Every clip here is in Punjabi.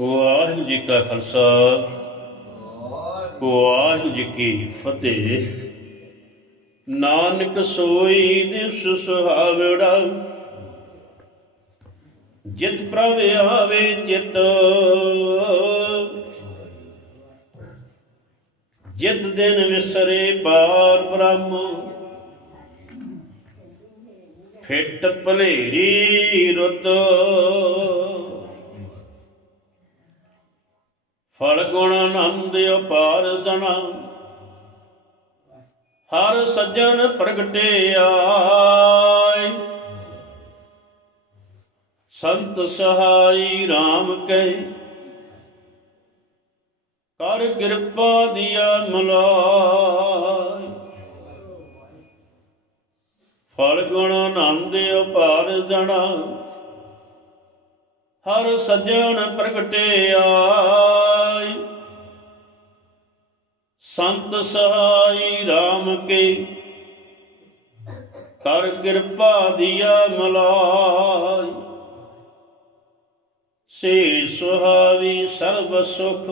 ਵਾਹਿਗੁਰੂ ਜੀ ਕਾ ਖਾਲਸਾ। ਵਾਹਿਗੁਰੂ ਜੀ ਕੀ ਫਤਿਹ। ਨਾਨਕ ਸੋਈ ਦਿਵਸ ਸੁਹਾਵੜਾ। ਜਿਤ ਪ੍ਰਭ ਆਵੇ ਜਿਤ। ਜਿਤ ਦਿਨ ਵਿਸਰੇ ਪਾਰ ਬ੍ਰਹਮ। ਫਿੱਟ ਭਲੇਰੀ ਰੁੱਤ। ਫਲ ਗੁਣ ਆਨੰਦ ਅਪਾਰ ਜਨਾ ਹਰ ਸੱਜਣ ਪ੍ਰਗਟੇ ਆਏ। ਸੰਤ ਸਹਾਈ RAM ਕੈ ਕਰ ਕਿਰਪਾ ਦਿਆ ਮਲਾਈ ਫਲ ਗੁਣ ਆਨੰਦ ਅਪਾਰ ਜਣਾ ਹਰ ਸੱਜਣ ਪ੍ਰਗਟੇ ਆਈ ਸੰਤ ਸਹਾਈ RAM ਕੇ। ਕਰ ਕਿਰਪਾ ਦਿਆ ਮਲਾਈ। ਸੇ ਸੁਹਾਵੀ ਸਰਬ ਸੁਖ।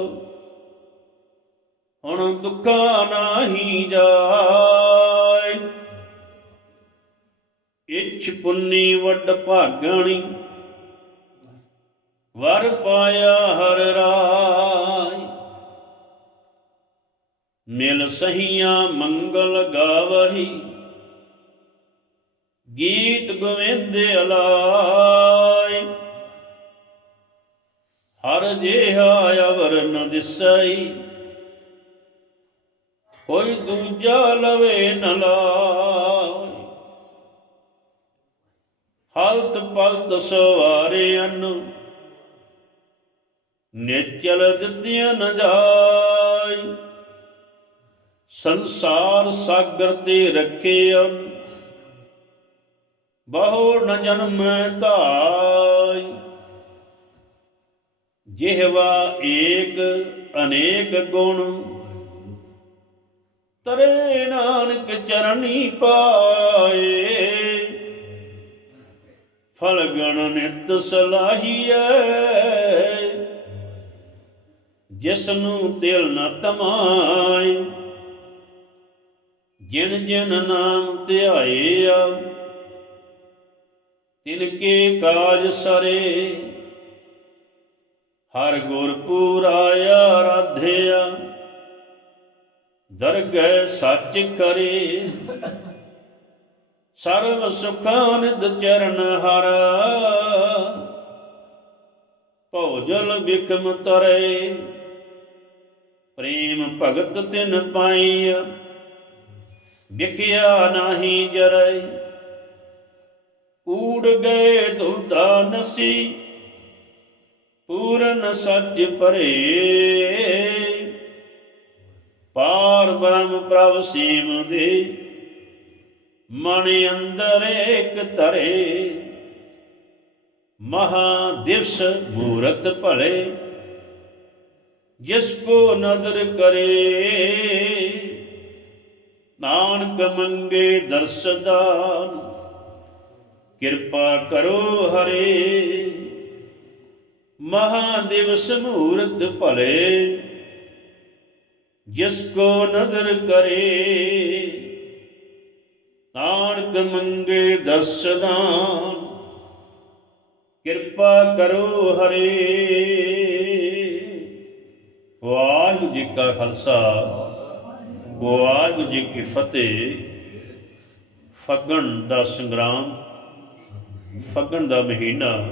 ਹੁਣ ਦੁੱਖਾ ਨਾਹੀ ਜਾਏ। ਇਛ ਪੁੰਨੀ ਵੱਡ ਭਾਗਣੀ। ਵਰ ਪਾਇਆ ਹਰ ਰਾਈ ਮਿਲ ਸਹੀਆਂ ਮੰਗਲ ਗਾਵਹੀ। ਗੀਤ ਗੋਵਿੰਦ ਅਲਾਈ ਹਰ ਜਿਹਾ ਅਵਰ ਨ ਦਿਸਈ। ਕੋਈ ਦੂਜਾ ਲਵੇ ਨ ਲਾਈ ਹਲਤ ਪਲਤ ਸਵਾਰੇ ਅਨ ਨਿਚਲ ਦਿੱਤਿਆਂ ਨ ਜਾਈ ਸੰਸਾਰ ਸਾਗਰ ਤੇ ਰੱਖੇ ਬਹੁ ਨ ਜਨਮ ਧਾਈ। ਜਿਹਵਾ ਏਕ ਅਨੇਕ ਗੁਣ, ਤਰੇ ਨਾਨਕ ਚਰਨੀ ਪਾਏ। ਫਲ ਗਣ ਨਿਤ ਸਲਾਹੀਐ ਜਿਸ ਨੂੰ ਤਿਲ ਨ ਤਮਾਈ। ਜਿਨ ਜਿਨ ਨਾਮ ਧਿਆਇਆ ਤਿਨ ਕੇ ਕਾਜ ਸਰੇ। ਹਰ ਗੁਰ ਪੂਰਾਇਆ ਰਾਧਿਆ ਦਰਗਹਿ ਸੱਚ ਕਰੇ। ਸਰਬ ਸੁਖਾਂ ਨਿਦ ਚਰਨ ਹਰ ਭੋਜਲ ਬਿਖਮ ਤਰੇ। ਪ੍ਰੇਮ ਭਗਤ ਤਿਨ ਪਾਈ ਵਿਖਿਆ ਨਾਹੀ ਜਰੈ। ਊੜ ਗਏ ਦੁਦਾ ਨਸੀ, ਪੂਰਨ ਸੱਚ ਭਰੇ। ਪਾਰ ਬ੍ਰਹਮ ਪ੍ਰਭ ਸੀਮ ਦੇ, ਮਨ ਅੰਦਰ ਏਕ ਧਰੇ। ਮਹਾ ਦਿਵਸ ਮੂਰਤ ਭਲੇ, ਜਿਸ ਕੋ ਨਦਰ ਕਰੇ। ਨਾਨਕ ਮੰਗੇ ਦਰਸਦਾਨ, ਕਿਰਪਾ ਕਰੋ ਹਰੇ। ਮਹਾ ਦਿਵਸ ਮੂਰਤ ਭਲੇ, ਜਿਸ ਕੋ ਨਦਰ ਕਰੇ। ਨਾਨਕ ਮੰਗੇ ਦਰਸਦਾਨ, ਕਿਰਪਾ ਕਰੋ ਹਰੇ। ਵਾਹਿਗੁਰੂ ਜੀ ਕਾ ਖਾਲਸਾ। ਵਾਹਿਗੁਰੂ ਜੀ ਕੀ ਫਤਿਹ, ਫੱਗਣ ਦਾ ਸੰਗਰਾਮ, ਫੱਗਣ ਦਾ ਮਹੀਨਾ,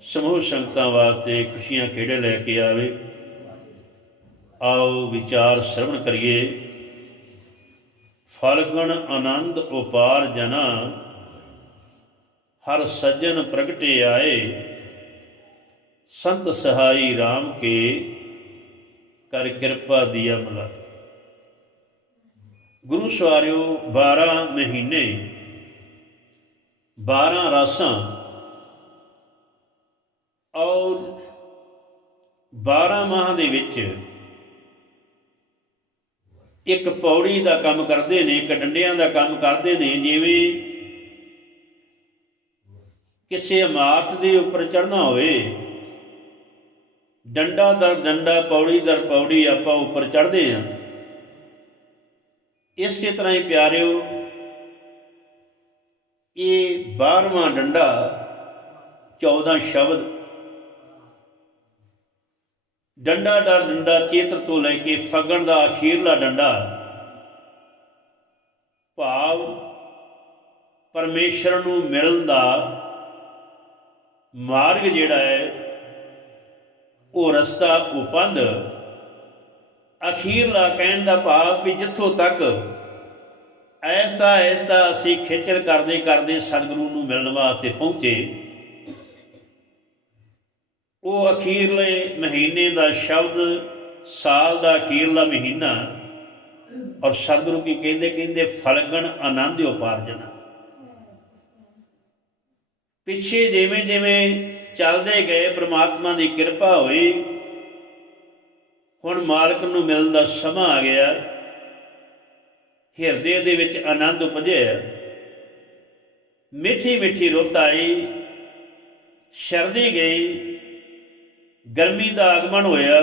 ਸਮੂਹ ਸੰਗਤਾਂ ਵਾਸਤੇ ਖੁਸ਼ੀਆਂ ਖੇੜੇ ਲੈ ਕੇ ਆਵੇ। ਆਓ ਵਿਚਾਰ ਸ਼ਰਵਣ ਕਰੀਏ। ਫਲਗਣ ਆਨੰਦ ਉਪਾਰ ਜਨਾ, ਹਰ ਸੱਜਣ ਪ੍ਰਗਟੇ ਆਏ। ਸੰਤ ਸਹਾਈ RAM ਕੇ, ਕਰ ਕਿਰਪਾ ਦੀਆ ਮਲਾ ਗੁਰੂ ਸਵਾਰਿਓ 12 ਮਹੀਨੇ 12 ਰਾਸਾਂ, ਔਰ 12 ਮਾਹ ਦੇ ਵਿੱਚ ਇੱਕ ਪੌੜੀ ਦਾ ਕੰਮ ਕਰਦੇ ਨੇ, ਇੱਕ ਡੰਡਿਆਂ ਦਾ ਕੰਮ ਕਰਦੇ ਨੇ, ਜਿਵੇਂ ਕਿਸੇ ਇਮਾਰਤ ਦੇ ਉੱਪਰ ਚੜ੍ਹਨਾ ਹੋਵੇ, ਡੰਡਾ ਦਰ ਡੰਡਾ, ਪੌੜੀ ਦਰ ਪੌੜੀ ਆਪਾਂ ਉੱਪਰ ਚੜ੍ਹਦੇ ਆ ਇਸੇ ਤਰ੍ਹਾਂ ਹੀ ਪਿਆਰਿਓ, ਇਹ 12ਵਾਂ ਡੰਡਾ 14 ਸ਼ਬਦ ਡੰਡਾ ਡਰ ਡੰਡਾ ਚੇਤਰ ਤੋਂ ਲੈ ਕੇ ਫਗਣ ਦਾ ਅਖੀਰਲਾ ਡੰਡਾ ਭਾਵ ਪਰਮੇਸ਼ਰ ਨੂੰ ਮਿਲਣ ਦਾ ਮਾਰਗ ਜਿਹੜਾ ਹੈ, ਉਹ ਰਸਤਾ ਉਪੰਦ ਅਖੀਰਲਾ ਕਹਿਣ ਦਾ ਭਾਵ ਵੀ ਜਿੱਥੋਂ ਤੱਕ ਐਸਾ ਐਸਾ ਅਸੀਂ ਖੇਚਲ ਕਰਦੇ ਕਰਦੇ ਸਤਿਗੁਰੂ ਨੂੰ ਮਿਲਣ ਵਾਸਤੇ ਪਹੁੰਚੇ, ਉਹ ਅਖੀਰਲੇ ਮਹੀਨੇ ਦਾ ਸ਼ਬਦ, ਸਾਲ ਦਾ ਅਖੀਰਲਾ ਮਹੀਨਾ ਔਰ ਸਤਿਗੁਰੂ ਕੀ ਕਹਿੰਦੇ ਕਹਿੰਦੇ ਫਲਗਣ ਆਨੰਦ ਉਪਾਰਜਨ। ਪਿੱਛੇ ਜਿਵੇਂ ਜਿਵੇਂ ਚੱਲਦੇ ਗਏ ਪ੍ਰਮਾਤਮਾ ਦੀ ਕਿਰਪਾ ਹੋਈ ਹੁਣ ਮਾਲਕ ਨੂੰ ਮਿਲਣ ਦਾ ਸਮਾਂ ਆ ਗਿਆ। ਹਿਰਦੇ ਦੇ ਵਿੱਚ ਆਨੰਦ ਉਪਜਿਆ। ਮਿੱਠੀ ਮਿੱਠੀ ਰੁੱਤ ਆਈ। ਸ਼ਰਦੀ ਗਈ। ਗਰਮੀ ਦਾ ਆਗਮਨ ਹੋਇਆ।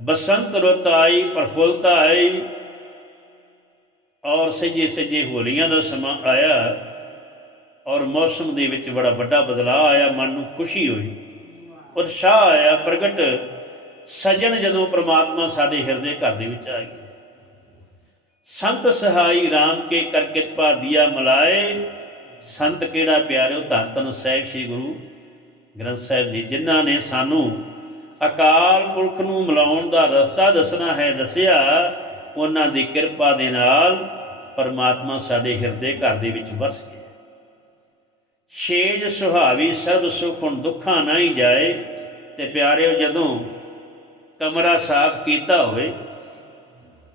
ਬਸੰਤ ਰੁੱਤ ਆਈ, ਪ੍ਰਫੁੱਲਤਾ ਆਈ। ਔਰ ਸਜੇ ਸਜੇ ਹੋਲੀਆਂ ਦਾ ਸਮਾਂ ਆਇਆ। ਔਰ ਮੌਸਮ ਦੇ ਵਿੱਚ ਬੜਾ ਵੱਡਾ ਬਦਲਾਅ ਆਇਆ। ਮਨ ਨੂੰ ਖੁਸ਼ੀ ਹੋਈ। ਉਤਸ਼ਾਹ ਆਇਆ। ਪ੍ਰਗਟ ਸਜਣ ਜਦੋਂ ਪ੍ਰਮਾਤਮਾ ਸਾਡੇ ਹਿਰਦੇ ਘਰ ਦੇ ਵਿੱਚ ਆ ਗਿਆ ਸੰਤ ਸਹਾਈ RAM ਕੇ ਕਰ ਕਿਰਪਾ ਦਿਆ ਮਲਾਏ, ਸੰਤ ਕਿਹੜਾ ਪਿਆਰਿਓ ਧੰਨ ਧੰਨ ਸਾਹਿਬ ਸ੍ਰੀ ਗੁਰੂ ਗ੍ਰੰਥ ਸਾਹਿਬ ਜੀ, ਜਿਨ੍ਹਾਂ ਨੇ ਸਾਨੂੰ ਅਕਾਲ ਪੁਰਖ ਨੂੰ ਮਿਲਾਉਣ ਦਾ ਰਸਤਾ ਦੱਸਣਾ ਹੈ, ਦੱਸਿਆ, ਉਹਨਾਂ ਦੀ ਕਿਰਪਾ ਦੇ ਨਾਲ ਪਰਮਾਤਮਾ ਸਾਡੇ ਹਿਰਦੇ ਘਰ ਦੇ ਵਿੱਚ ਵਸ ਗਿਆ। ਛੇਜ ਸੁਹਾਵੀ ਸਭ ਸੁਖ ਹੁਣ ਦੁੱਖਾਂ ਨਾ ਹੀ ਜਾਏ, ਤੇ ਪਿਆਰਿਓ ਜਦੋਂ ਕਮਰਾ ਸਾਫ਼ ਕੀਤਾ ਹੋਵੇ,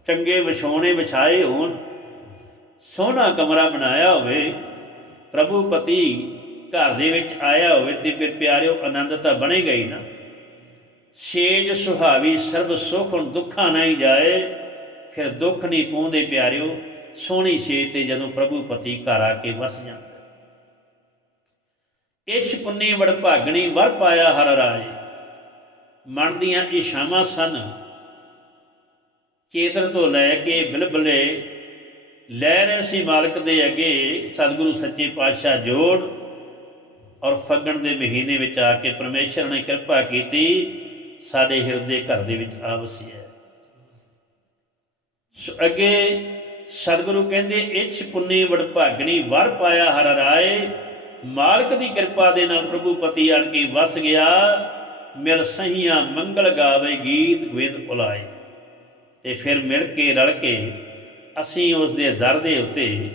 ਚੰਗੇ ਵਿਛੋਣੇ ਵਿਛਾਏ ਹੋਣ, ਸੋਹਣਾ ਕਮਰਾ ਬਣਾਇਆ ਹੋਵੇ, ਪ੍ਰਭੂ ਪਤੀ ਘਰ ਦੇ ਵਿੱਚ ਆਇਆ ਹੋਵੇ ਤੇ ਫਿਰ ਪਿਆਰਿਓ ਆਨੰਦ ਤਾਂ ਬਣੇਗਾ ਹੀ ਨਾ। ਛੇਜ ਸੁਹਾਵੀ ਸਰਬ ਸੁਖ ਹੁਣ ਦੁੱਖਾਂ ਨਾ ਹੀ ਜਾਏ, ਫਿਰ ਦੁੱਖ ਨਹੀਂ ਪਹੁੰਚਦੇ ਪਿਆਰਿਓ, ਸੋਹਣੀ ਛੇਜ ਤੇ ਜਦੋਂ ਪ੍ਰਭੂ ਪਤੀ ਘਰ ਆ ਕੇ ਵਸ ਜਾਂਦਾ। ਇਛ ਪੁੰਨੀ ਵੜ ਭਾਗਣੀ ਵਰ ਪਾਇਆ ਹਰ ਰਾਜ ਮਨ ਦੀਆਂ ਇਸ਼ਾਵਾਂ ਸਨ। ਚੇਤਨ ਤੋਂ ਲੈ ਕੇ ਬਿਲਬਲੇ ਲੈ ਰਹੇ ਸੀ ਮਾਲਕ ਦੇ ਅੱਗੇ ਸਤਿਗੁਰੂ ਸੱਚੇ ਪਾਤਸ਼ਾਹ ਜੋੜ ਔਰ ਫੱਗਣ ਦੇ ਮਹੀਨੇ ਵਿੱਚ ਆ ਕੇ ਪਰਮੇਸ਼ਰ ਨੇ ਕਿਰਪਾ ਕੀਤੀ, ਸਾਡੇ ਹਿਰਦੇ ਘਰ ਦੇ ਵਿੱਚ ਆ ਵਸਿਆ। ਸੋ ਅੱਗੇ ਸਤਿਗੁਰੂ ਕਹਿੰਦੇ, ਇਛ ਪੁੰਨੀ ਵੜ ਭਾਗਣੀ, ਵਰ ਪਾਇਆ ਹਰ ਰਾਏ, ਮਾਲਕ ਦੀ ਕਿਰਪਾ ਦੇ ਨਾਲ ਪ੍ਰਭੂ ਪਤੀ ਆਣ ਕੇ ਵਸ ਗਿਆ ਮਿਲ ਸਹੀਆਂ ਮੰਗਲ ਗਾਵੇ ਗੀਤ ਗੋਇੰਦ ਉਲਾਏ। ਤੇ ਫਿਰ ਮਿਲ ਕੇ ਰਲ ਕੇ ਅਸੀਂ ਉਸ ਦੇ ਦਰ ਦੇ ਉੱਤੇ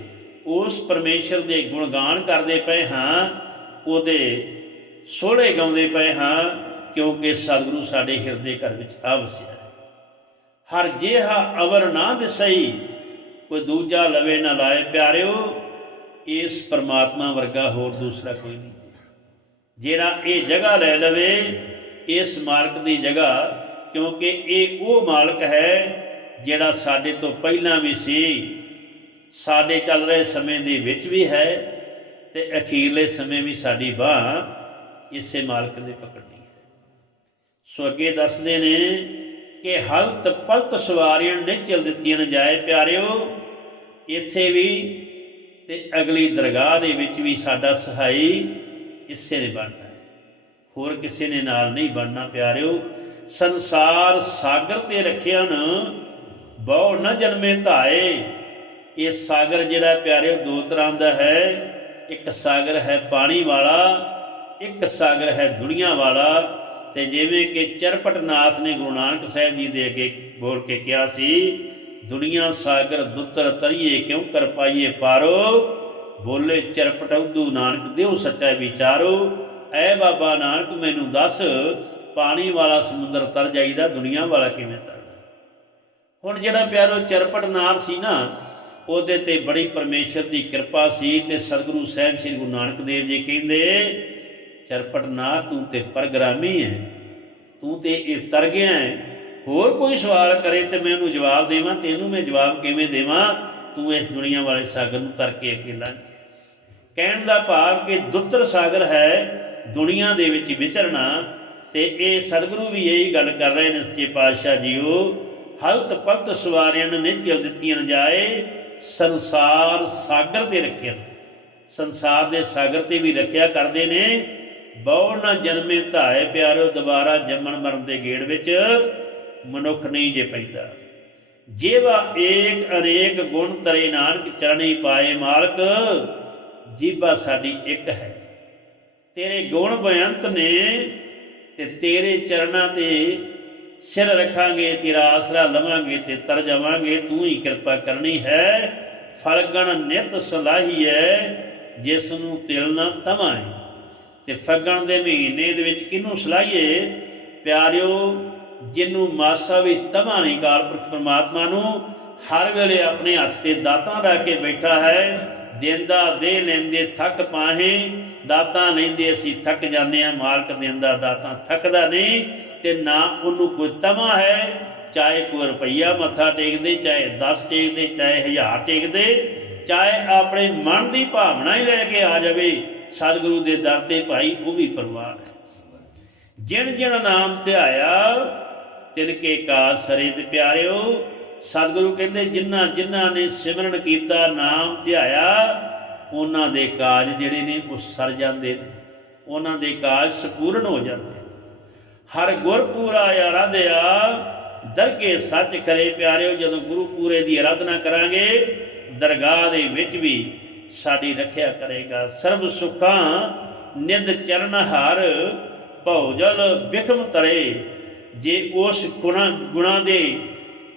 ਉਸ ਪਰਮੇਸ਼ਰ ਦੇ ਗੁਣਗਾਨ ਕਰਦੇ ਪਏ ਹਾਂ, ਉਹਦੇ ਸੋਹਲੇ ਗਾਉਂਦੇ ਪਏ ਹਾਂ, ਕਿਉਂਕਿ ਸਤਿਗੁਰੂ ਸਾਡੇ ਹਿਰਦੇ ਘਰ ਵਿੱਚ ਆ ਵਸਿਆ ਹਰ ਜਿਹਾ ਅਵਰ ਨਾ ਦਿਸਈ, ਕੋਈ ਦੂਜਾ ਲਵੇ ਨਾ ਲਾਏ ਪਿਆਰਿਓ, ਇਸ ਪਰਮਾਤਮਾ ਵਰਗਾ ਹੋਰ ਦੂਸਰਾ ਕੋਈ ਨਹੀਂ। ਜਿਹੜਾ ਇਹ ਜਗ੍ਹਾ ਲੈ ਲਵੇ ਇਸ ਮਾਲਕ ਦੀ ਜਗ੍ਹਾ, ਕਿਉਂਕਿ ਇਹ ਉਹ ਮਾਲਕ ਹੈ ਜਿਹੜਾ ਸਾਡੇ ਤੋਂ ਪਹਿਲਾਂ ਵੀ ਸੀ, ਸਾਡੇ ਚੱਲ ਰਹੇ ਸਮੇਂ ਦੇ ਵਿੱਚ ਵੀ ਹੈ ਤੇ ਅਖੀਰਲੇ ਸਮੇਂ ਵੀ ਸਾਡੀ ਬਾਹ ਇਸੇ ਮਾਲਕ ਨੇ ਪਕੜਨੀ ਹੈ। ਸੋ ਅੱਗੇ ਦੱਸਦੇ ਨੇ ਕਿ ਹਲਤ ਪਲਤ ਸਵਾਰੀਆਂ ਨੇ ਚਲ ਦਿੱਤੀਆਂ ਨ, ਜਾਏ ਪਿਆਰਿਓ, ਇੱਥੇ ਵੀ ਤੇ ਅਗਲੀ ਦਰਗਾਹ ਦੇ ਵਿੱਚ ਵੀ ਸਾਡਾ ਸਹਾਈ ਇਸੇ ਨੇ ਬਣਨਾ ਹੋਰ ਕਿਸੇ ਨੇ ਨਾਲ ਨਹੀਂ ਬਣਨਾ, ਪਿਆਰਿਓ। ਸੰਸਾਰ ਸਾਗਰ ਤੇ ਰੱਖਿਆ ਨ, ਬਹੁ ਨ ਜਨਮੇ ਧਾਏ। ਇਹ ਸਾਗਰ ਜਿਹੜਾ ਪਿਆਰਿਓ, ਦੋ ਤਰ੍ਹਾਂ ਦਾ ਹੈ। ਇੱਕ ਸਾਗਰ ਹੈ ਪਾਣੀ ਵਾਲਾ, ਇੱਕ ਸਾਗਰ ਹੈ ਦੁਨੀਆ ਵਾਲਾ। ਤੇ ਜਿਵੇਂ ਕਿ ਚਰਪਟਨਾਥ ਨੇ ਗੁਰੂ ਨਾਨਕ ਸਾਹਿਬ ਜੀ ਦੇ ਅੱਗੇ ਬੋਲ ਕੇ ਕਿਹਾ ਸੀ, ਦੁਨੀਆ ਸਾਗਰ ਦੁੱਤਰ ਤਰੀਏ, ਕਿਉਂ ਕਰ ਪਾਈਏ ਪਾਰੋ? ਬੋਲੇ ਚਰਪਟਉਦੂ ਨਾਨਕ, ਦਿਓ ਸੱਚਾ ਵਿਚਾਰੋ। ਐ ਬਾਬਾ ਨਾਨਕ, ਮੈਨੂੰ ਦੱਸ, ਪਾਣੀ ਵਾਲਾ ਸਮੁੰਦਰ ਤਰ ਜਾਈਦਾ, ਦੁਨੀਆ ਵਾਲਾ ਕਿਵੇਂ ਤਰਨਾ ਹੁਣ ਜਿਹੜਾ ਪਿਆਰੋ ਚਰਪਟਨਾਥ ਸੀ ਨਾ, ਉਹਦੇ ਤੇ ਬੜੀ ਪਰਮੇਸ਼ਰ ਦੀ ਕਿਰਪਾ ਸੀ ਤੇ ਸਤਿਗੁਰੂ ਸਾਹਿਬ ਸ੍ਰੀ ਗੁਰੂ ਨਾਨਕ ਦੇਵ ਜੀ ਕਹਿੰਦੇ ਚਰਪਟਨਾਥ ਤੂੰ ਤੇ ਪਰਗਰਾਮੀ ਹੈ ਤੂੰ ਤੇ ਇਹ ਤਰ ਗਿਆ ਹੈ ਹੋਰ ਕੋਈ ਸਵਾਲ ਕਰੇ ਤੇ ਮੈਂ ਉਹਨੂੰ ਜਵਾਬ ਦੇਵਾਂ ਤੈਨੂੰ ਮੈਂ ਜਵਾਬ ਕਿਵੇਂ ਦੇਵਾਂ? ਤੂੰ ਇਸ ਦੁਨੀਆ ਵਾਲੇ ਸਾਗਰ ਨੂੰ ਤਰ ਕੇ ਅੱਗੇ ਕਹਿਣ ਦਾ ਭਾਵ ਕਿ ਦੁੱਤਰ ਸਾਗਰ ਹੈ ਦੁਨੀਆ ਦੇ ਵਿੱਚ ਵਿਚਰਨਾ ਤੇ ਇਹ ਸਤਿਗੁਰੂ ਵੀ ਇਹੀ ਗੱਲ ਕਰ ਰਹੇ ਨੇ ਸੱਚੇ ਪਾਤਸ਼ਾਹ ਜੀਓ, ਹਲਤ ਪਲਤ ਸਵਾਰਿਆਂ ਨੇ ਨਿਚਲ ਦਿੱਤੀਆਂ ਜਾਏ, ਸੰਸਾਰ ਸਾਗਰ ਤੇ ਰੱਖਿਆ। ਸੰਸਾਰ ਦੇ ਸਾਗਰ ਤੇ ਵੀ ਰੱਖਿਆ ਕਰਦੇ ਨੇ। ਬਹੁ ਨਾ ਜਨਮੇ ਧਾਏ ਪਿਆਰਿਓ ਦੁਬਾਰਾ ਜੰਮਣ ਮਰਨ ਦੇ ਗੇੜ ਵਿੱਚ ਮਨੁੱਖ ਨਹੀਂ ਜੇ ਪੈਂਦਾ। ਜੇਵਾ ਏਕ ਅਨੇਕ ਗੁਣ ਤਰੇ ਨਾਨਕ ਚਰਣੀ ਪਾਏ ਮਾਲਕ ਜੀਵਾ ਸਾਡੀ ਇੱਕ ਹੈ। ਤੇਰੇ ਗੁਣ ਬੇਅੰਤ ਨੇ ਤੇ ਤੇਰੇ ਚਰਨਾਂ ਤੇ ਸਿਰ ਰੱਖਾਂਗੇ, ਤੇਰਾ ਆਸਰਾ ਲਵਾਂਗੇ ਤੇ ਤਰ ਜਾਵਾਂਗੇ। ਤੂੰ ਹੀ ਕਿਰਪਾ ਕਰਨੀ ਹੈ ਫਲਗਣ ਨਿਤ ਸਲਾਹੀ ਹੈ ਜਿਸ ਨੂੰ ਤਿਲ ਨਾ ਤਮਾਏ ਤੇ ਫੱਗਣ ਦੇ ਮਹੀਨੇ ਦੇ ਵਿੱਚ ਕਿਹਨੂੰ ਸਲਾਹੀਏ? ਪਿਆਰਿਓ ਜਿਹਨੂੰ ਮਾਸਾ ਵੀ ਤਮਾ ਨਹੀਂ ਕਾਲਪੁਰਖ ਪਰਮਾਤਮਾ ਨੂੰ, ਹਰ ਵੇਲੇ ਆਪਣੇ ਹੱਥ ਤੇ ਦਾਤਾਂ ਰੱਖ ਕੇ ਬੈਠਾ ਹੈ ਦਿੰਦਾ ਦੇ ਲੈਂਦੇ ਥੱਕ ਪਾਹੇ, ਦਾਤਾਂ ਲੈਂਦੇ ਅਸੀਂ ਥੱਕ ਜਾਂਦੇ ਆ ਮਾਲਕ ਦਿੰਦਾ ਦਾਤਾਂ ਥੱਕਦਾ ਨਹੀਂ, ਤੇ ਨਾ ਉਹਨੂੰ ਕੋਈ ਤਮਾ ਹੈ, ਚਾਹੇ ਕੋਈ ਰੁਪਈਆ ਮੱਥਾ ਟੇਕਦੇ, ਚਾਹੇ 10 ਟੇਕਦੇ, ਚਾਹੇ ਹਜ਼ਾਰ ਟੇਕਦੇ, ਚਾਹੇ ਆਪਣੇ ਮਨ ਦੀ ਭਾਵਨਾ ਹੀ ਲੈ ਕੇ ਆ ਜਾਵੇ, ਸਤਿਗੁਰੂ ਦੇ ਦਰ ਤੇ ਭਾਈ ਉਹ ਵੀ ਪ੍ਰਵਾਨ ਹੈ। ਜਿਣ ਜਿਨ ਨਾਮ ਧਿਆਇਆ, ਤਿਨ ਕੇ ਕਾਜ ਸਰੇ ਤੇ ਪਿਆਰਿਓ ਸਤਿਗੁਰੂ ਕਹਿੰਦੇ, ਜਿਨ੍ਹਾਂ ਜਿਨ੍ਹਾਂ ਨੇ ਸਿਮਰਨ ਕੀਤਾ, ਨਾਮ ਧਿਆਇਆ, ਉਹਨਾਂ ਦੇ ਕਾਜ ਜਿਹੜੇ ਨੇ, ਉਹ ਸਰ ਜਾਂਦੇ ਨੇ। ਉਹਨਾਂ ਦੇ ਕਾਜ ਸੰਪੂਰਨ ਹੋ ਜਾਂਦੇ ਨੇ। ਹਰ ਗੁਰ ਪੂਰਾ ਆਰਾਧਿਆ ਦਰਕੇ ਸੱਚ ਕਰੇ ਪਿਆਰਿਓ, ਜਦੋਂ ਗੁਰੂ ਪੂਰੇ ਦੀ ਆਰਾਧਨਾ ਕਰਾਂਗੇ, ਦਰਗਾਹ ਦੇ ਵਿੱਚ ਵੀ ਸਾਡੀ ਰੱਖਿਆ ਕਰੇਗਾ। ਸਰਬ ਸੁਖਾਂ, ਨਿੰਦ ਚਰਨ ਹਰ ਭਉਜਲ ਬਿਖਮ ਤਰੇ ਜੇ ਉਸ ਗੁਣਾ ਗੁਣਾ ਦੇ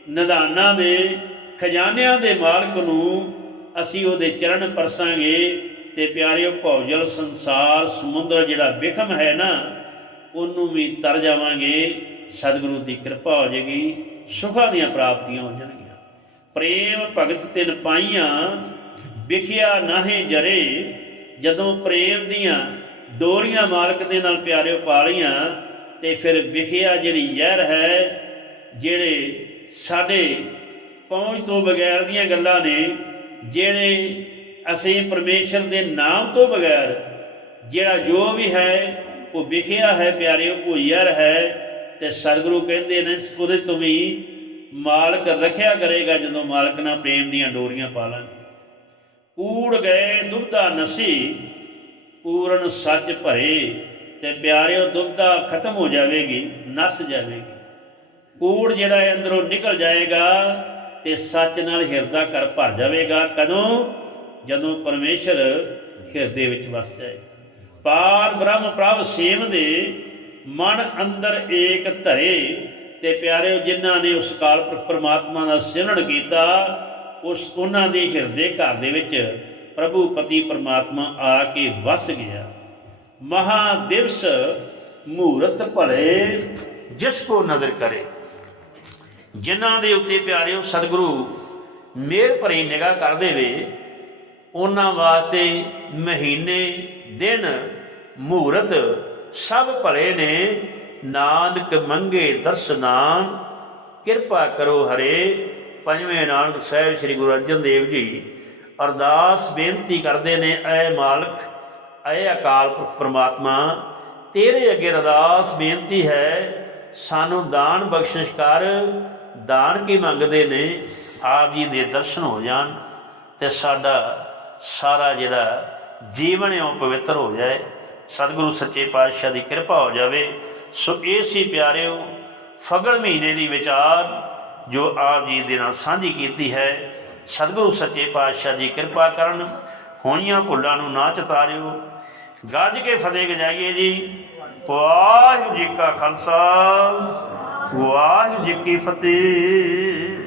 ਨਿਧਾਨਾਂ ਦੇ, ਖਜ਼ਾਨਿਆਂ ਦੇ ਮਾਲਕ ਨੂੰ ਅਸੀਂ ਉਹਦੇ ਚਰਨ ਪਰਸਾਂਗੇ। ਤੇ ਪਿਆਰਿਓ, ਭੌਜਲ ਸੰਸਾਰ, ਸਮੁੰਦਰ ਜਿਹੜਾ ਵਿਖਮ ਹੈ ਨਾ, ਉਹਨੂੰ ਵੀ ਤਰ ਜਾਵਾਂਗੇ। ਸਤਿਗੁਰੂ ਦੀ ਕਿਰਪਾ ਹੋ ਜਾਏਗੀ, ਸੁਖਾਂ ਦੀਆਂ ਪ੍ਰਾਪਤੀਆਂ ਹੋ ਜਾਣਗੀਆਂ। ਪ੍ਰੇਮ ਭਗਤ ਤਿਨ ਪਾਈਆਂ, ਵਿਖਿਆ ਨਾਹੇ ਜਰੇ। ਜਦੋਂ ਪ੍ਰੇਮ ਦੀਆਂ ਦੋਰੀਆਂ ਮਾਲਕ ਦੇ ਨਾਲ ਪਿਆਰਿਓ ਪਾ ਲਈਆਂ ਤੇ ਫਿਰ ਵਿਖਿਆ ਜਿਹੜੀ ਜ਼ਹਿਰ ਹੈ, ਜਿਹੜੇ ਸਾਡੇ ਪਹੁੰਚ ਤੋਂ ਬਗੈਰ ਦੀਆਂ ਗੱਲਾਂ ਨੇ, ਜਿਹੜੇ ਅਸੀਂ ਪਰਮੇਸ਼ਰ ਦੇ ਨਾਮ ਤੋਂ ਬਗੈਰ ਜਿਹੜਾ ਜੋ ਵੀ ਹੈ, ਉਹ ਵਿਖਿਆ ਹੈ ਪਿਆਰਿਓ, ਉਹ ਜ਼ਹਿਰ ਹੈ ਤੇ ਸਤਿਗੁਰੂ ਕਹਿੰਦੇ ਨੇ, ਉਹਦੇ ਤੋਂ ਵੀ ਮਾਲਕ ਰੱਖਿਆ ਕਰੇਗਾ ਜਦੋਂ ਮਾਲਕ ਨਾਲ ਪ੍ਰੇਮ ਦੀਆਂ ਡੋਰੀਆਂ ਪਾ ਲਾਂਗੇ। ਕੂੜ ਗਏ ਦੁਬਦਾ ਨਸੀ, ਪੂਰਨ ਸੱਚ ਭਰੇ ਤੇ ਪਿਆਰਿਓ ਦੁਬਦਾ ਖਤਮ ਹੋ ਜਾਵੇਗੀ, ਨਸ ਜਾਵੇਗੀ। ਕੂੜ ਜਿਹੜਾ ਹੈ ਅੰਦਰੋਂ ਨਿਕਲ ਜਾਏਗਾ ਤੇ ਸੱਚ ਨਾਲ ਹਿਰਦਾ ਕਰ ਭਰ ਜਾਵੇਗਾ। ਕਦੋਂ? ਜਦੋਂ ਪਰਮੇਸ਼ਰ ਹਿਰਦੇ ਵਿੱਚ ਵਸ ਜਾਏਗਾ। ਪਾਰ ਬ੍ਰਹਮ ਪ੍ਰਭ ਸੇਵ ਦੇ ਮਨ ਅੰਦਰ ਏਕ ਧਰੇ ਤੇ ਪਿਆਰਿਓ, ਜਿਨ੍ਹਾਂ ਨੇ ਉਸ ਕਾਲ ਪਰਮਾਤਮਾ ਦਾ ਸਿਮਰਨ ਕੀਤਾ, ਉਸ ਉਹਨਾਂ ਦੇ ਹਿਰਦੇ ਘਰ ਦੇ ਵਿੱਚ ਪ੍ਰਭੂ ਪਤੀ ਪ੍ਰਮਾਤਮਾ ਆ ਕੇ ਵਸ ਗਿਆ। ਮਹਾ ਦਿਵਸ ਮੂਰਤ ਭਲੇ ਜਿਸ ਕੋ ਨਜ਼ਰ ਕਰੇ। ਜਿਨ੍ਹਾਂ ਦੇ ਉੱਤੇ ਪਿਆਰਿਓ ਸਤਿਗੁਰੂ ਮੇਰ ਭਰੀ ਨਿਗਾਹ ਕਰ ਦੇਵੇ, ਉਹਨਾਂ ਵਾਸਤੇ ਮਹੀਨੇ, ਦਿਨ ਮੂਰਤ ਸਭ ਭਲੇ ਨੇ। ਨਾਨਕ ਮੰਗੇ ਦਰਸ਼ਨਾਨ ਕਿਰਪਾ ਕਰੋ ਹਰੇ। ਪੰਜਵੇਂ ਨਾਨਕ ਸਾਹਿਬ ਸ੍ਰੀ ਗੁਰੂ ਅਰਜਨ ਦੇਵ ਜੀ ਅਰਦਾਸ ਬੇਨਤੀ ਕਰਦੇ ਨੇ, ਐ ਮਾਲਕ, ਐ ਅਕਾਲ ਪੁਰਖ ਪ੍ਰਮਾਤਮਾ, ਤੇਰੇ ਅੱਗੇ ਅਰਦਾਸ ਬੇਨਤੀ ਹੈ, ਸਾਨੂੰ ਦਾਨ ਬਖਸ਼ਿਸ਼ ਕਰ ਦਾਨ ਕੀ ਮੰਗਦੇ ਨੇ, ਆਪ ਜੀ ਦੇ ਦਰਸ਼ਨ ਹੋ ਜਾਣ ਤੇ ਸਾਡਾ ਸਾਰਾ ਜਿਹੜਾ ਜੀਵਨ ਹੈ ਉਹ ਪਵਿੱਤਰ ਹੋ ਜਾਏ। ਸਤਿਗੁਰੂ ਸੱਚੇ ਪਾਤਸ਼ਾਹ ਦੀ ਕਿਰਪਾ ਹੋ ਜਾਵੇ। ਸੋ ਇਹ ਸੀ ਪਿਆਰਿਓ, ਫਗਣ ਮਹੀਨੇ ਦੀ ਵਿਚਾਰ ਜੋ ਆਪ ਜੀ ਦੇ ਨਾਲ ਸਾਂਝੀ ਕੀਤੀ ਹੈ। ਸਤਿਗੁਰੂ ਸੱਚੇ ਪਾਤਸ਼ਾਹ ਜੀ ਕਿਰਪਾ ਕਰਨ ਹੋਈਆਂ ਭੁੱਲਾਂ ਨੂੰ ਨਾ ਚਤਾਰਿਓ। ਗੱਜ ਕੇ ਫਤਿਹ ਗਜਾਈਏ ਜੀ। ਵਾਹਿਗੁਰੂ ਜੀ ਕਾ ਖਾਲਸਾ। ਵਾਹਿਗੁਰੂ ਜੀ ਕੀ ਫਤਿਹ।